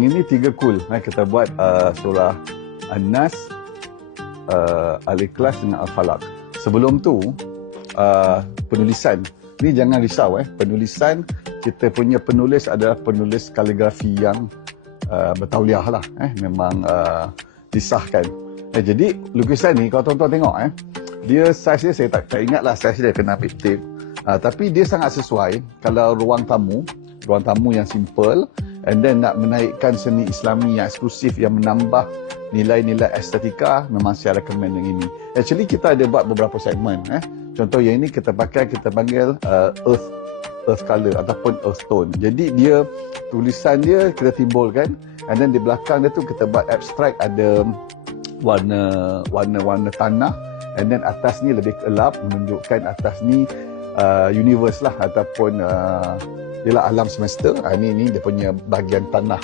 Ini 3 kul. Kita buat surah An-Nas, Al-Ikhlas dengan Al-Falaq. Sebelum tu, penulisan. Ni jangan risau. Penulisan, kita punya penulis adalah penulis kaligrafi yang bertauliah lah. Memang disahkan. Jadi, lukisan ni, kalau tuan-tuan tengok, dia saiz dia, saya tak ingat lah saiz dia, kena fiktif. Tapi dia sangat sesuai. Kalau ruang tamu yang simple, and then nak menaikkan seni Islami yang eksklusif yang menambah nilai-nilai estetika, memang saya recommend yang ini. Actually kita ada buat beberapa segmen. Contoh yang ini kita panggil earth color ataupun earth tone. Jadi dia tulisan dia kita timbulkan, and then di belakang dia tu kita buat abstract, ada warna tanah, and then atas ni lebih gelap, menunjukkan atas ni universe lah ataupun ialah alam semesta. Ini dia punya bahagian tanah.